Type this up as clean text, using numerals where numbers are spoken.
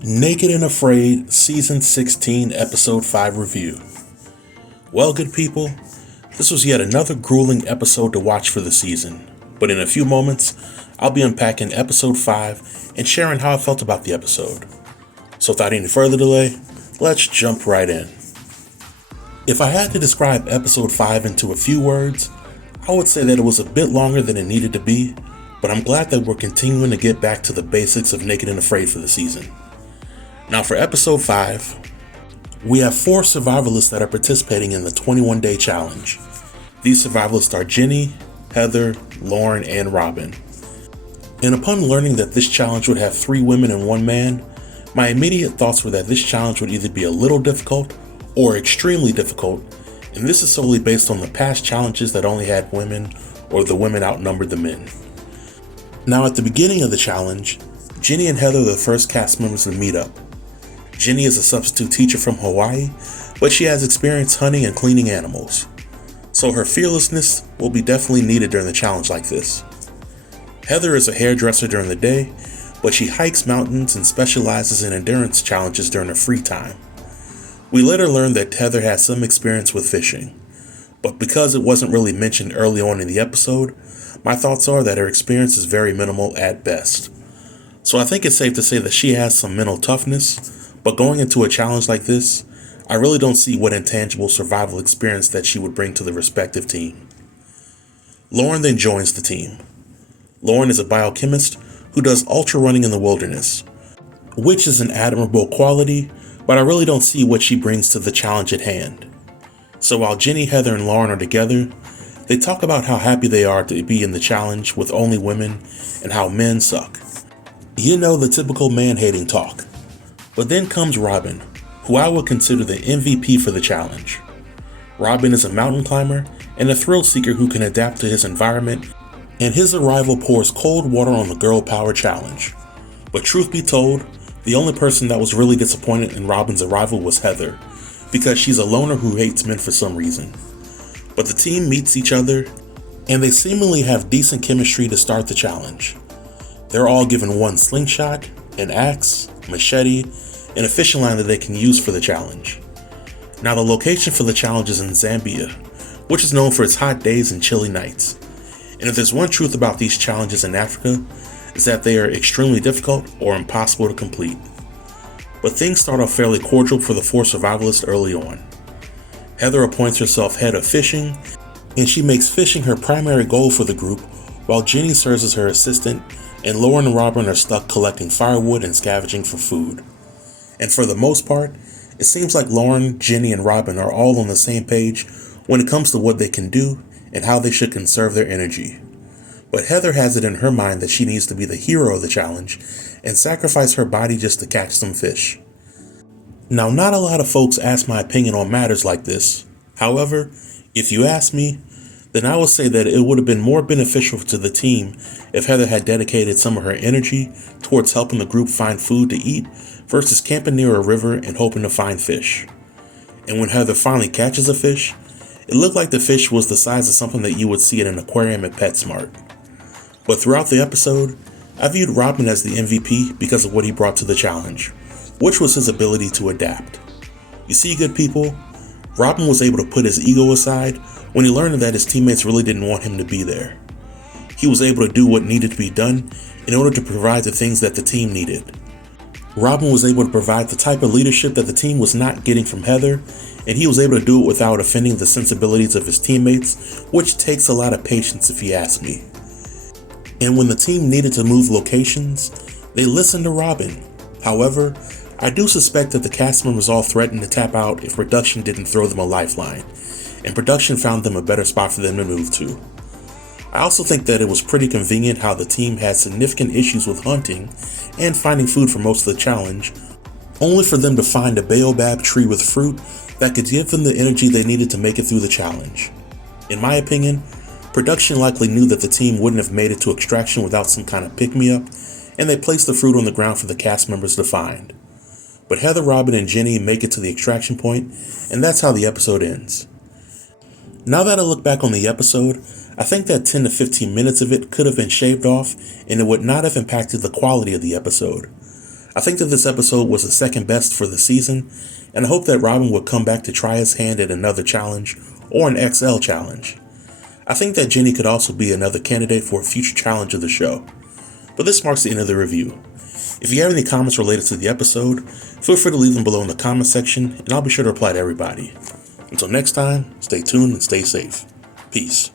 Naked and Afraid, Season 16, Episode 5 review. Well, good people, this was yet another grueling episode to watch for the season, but in a few moments, I'll be unpacking Episode 5 and sharing how I felt about the episode. So without any further delay, let's jump right in. If I had to describe Episode 5 into a few words, I would say that it was a bit longer than it needed to be, but I'm glad that we're continuing to get back to the basics of Naked and Afraid for the season. Now for episode 5, we have 4 survivalists that are participating in the 21-day challenge. These survivalists are Jenny, Heather, Lauren, and Robin. And upon learning that this challenge would have 3 women and 1 man, my immediate thoughts were that this challenge would either be a little difficult or extremely difficult, and this is solely based on the past challenges that only had women or the women outnumbered the men. Now at the beginning of the challenge, Jenny and Heather are the first cast members to meet up. Jenny is a substitute teacher from Hawaii, but she has experience hunting and cleaning animals, so her fearlessness will be definitely needed during the challenge like this. Heather is a hairdresser during the day, but she hikes mountains and specializes in endurance challenges during her free time. We later learn that Heather has some experience with fishing, but because it wasn't really mentioned early on in the episode, my thoughts are that her experience is very minimal at best. So I think it's safe to say that she has some mental toughness, but going into a challenge like this, I really don't see what intangible survival experience that she would bring to the respective team. Lauren then joins the team. Lauren is a biochemist who does ultra running in the wilderness, which is an admirable quality, but I really don't see what she brings to the challenge at hand. So while Jenny, Heather, and Lauren are together, they talk about how happy they are to be in the challenge with only women and how men suck. You know, the typical man-hating talk. But then comes Robin, who I would consider the MVP for the challenge. Robin is a mountain climber and a thrill seeker who can adapt to his environment, and his arrival pours cold water on the girl power challenge. But truth be told, the only person that was really disappointed in Robin's arrival was Heather, because she's a loner who hates men for some reason. But the team meets each other, and they seemingly have decent chemistry to start the challenge. They're all given one slingshot, an axe, machete, and a fishing line that they can use for the challenge. Now the location for the challenge is in Zambia, which is known for its hot days and chilly nights. And if there's one truth about these challenges in Africa, is that they are extremely difficult or impossible to complete. But things start off fairly cordial for the 4 survivalists early on. Heather appoints herself head of fishing, and she makes fishing her primary goal for the group, while Jenny serves as her assistant, and Lauren and Robin are stuck collecting firewood and scavenging for food. And for the most part, it seems like Lauren, Jenny, and Robin are all on the same page when it comes to what they can do and how they should conserve their energy. But Heather has it in her mind that she needs to be the hero of the challenge and sacrifice her body just to catch some fish. Now, not a lot of folks ask my opinion on matters like this. However, if you ask me, then I would say that it would have been more beneficial to the team if Heather had dedicated some of her energy towards helping the group find food to eat versus camping near a river and hoping to find fish. And when Heather finally catches a fish, it looked like the fish was the size of something that you would see in an aquarium at PetSmart. But throughout the episode, I viewed Robin as the MVP because of what he brought to the challenge, which was his ability to adapt. You see, good people, Robin was able to put his ego aside when he learned that his teammates really didn't want him to be there. He was able to do what needed to be done in order to provide the things that the team needed. Robin was able to provide the type of leadership that the team was not getting from Heather, and he was able to do it without offending the sensibilities of his teammates, which takes a lot of patience if you ask me. And when the team needed to move locations, they listened to Robin. However, I do suspect that the cast members all threatened to tap out if production didn't throw them a lifeline, and production found them a better spot for them to move to. I also think that it was pretty convenient how the team had significant issues with hunting and finding food for most of the challenge, only for them to find a baobab tree with fruit that could give them the energy they needed to make it through the challenge. In my opinion, production likely knew that the team wouldn't have made it to extraction without some kind of pick-me-up, and they placed the fruit on the ground for the cast members to find. But Heather, Robin, and Jenny make it to the extraction point, and that's how the episode ends. Now that I look back on the episode, I think that 10 to 15 minutes of it could have been shaved off, and it would not have impacted the quality of the episode. I think that this episode was the second best for the season, and I hope that Robin would come back to try his hand at another challenge or an XL challenge. I think that Jenny could also be another candidate for a future challenge of the show. But this marks the end of the review. If you have any comments related to the episode, feel free to leave them below in the comment section, and I'll be sure to reply to everybody. Until next time, stay tuned and stay safe. Peace.